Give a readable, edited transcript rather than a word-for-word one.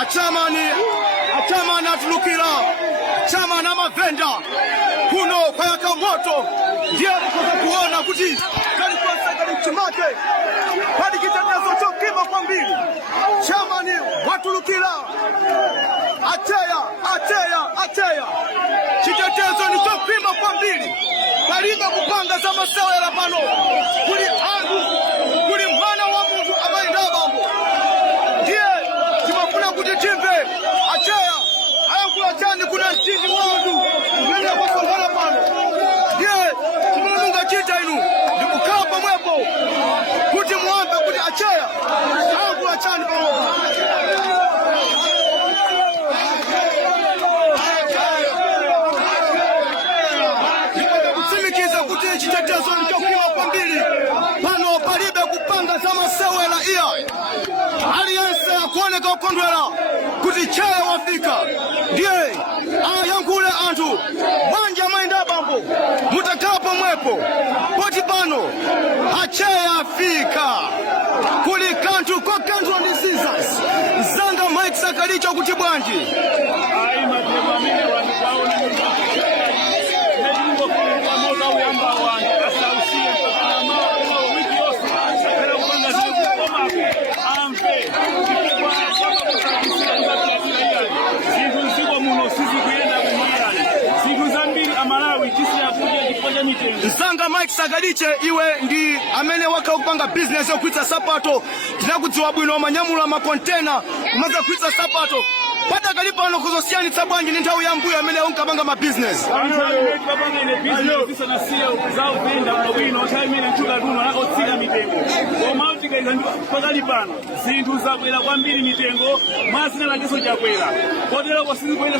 achamani atulukira chamani amavenda kuno kwayaka moto ndiye kuona kuti kali mchimake pali chitetezo chokima kwambiri chamani watulukira ateya chitetezo ni chokima kwambiri palibe kupanga za masewera pano kuli mwana wa Mungu amayenda bambo ndiye timafuna kuti timve ateya ayankula chani kuna mtiji wangu ngenda kusongana pano ndiye timununga chita inu ndikukaa pamwepo kuti muambe kuti ateya ayankula chani pamwepo chitetezo nichokiwa kwambiri pano palibe kupanga za masewera iya aliyense akuoneka ukondwera kuti chaya wafika ndiye ayankule anthu bwanja mayenda bambo mutakapo mwepo poti pano achaya afika kuli kanthu kwa kanthu ndi scissors zanga Mike Sakalicho kuti bwanji Nzanga Mike Sakaliche iwe ndi amene waka kupanga business yokwitsa sapato tinakudziwa bwino manyamula makontena kumaza kwitsa sapato pata kalipa ano kuzosiyanitsa bwanji ndi nthawi yambuyo amene unkapanga ma business zinthu zakwera kwambiri mitengo masina nakeso chakwera kotero kwasiri kwera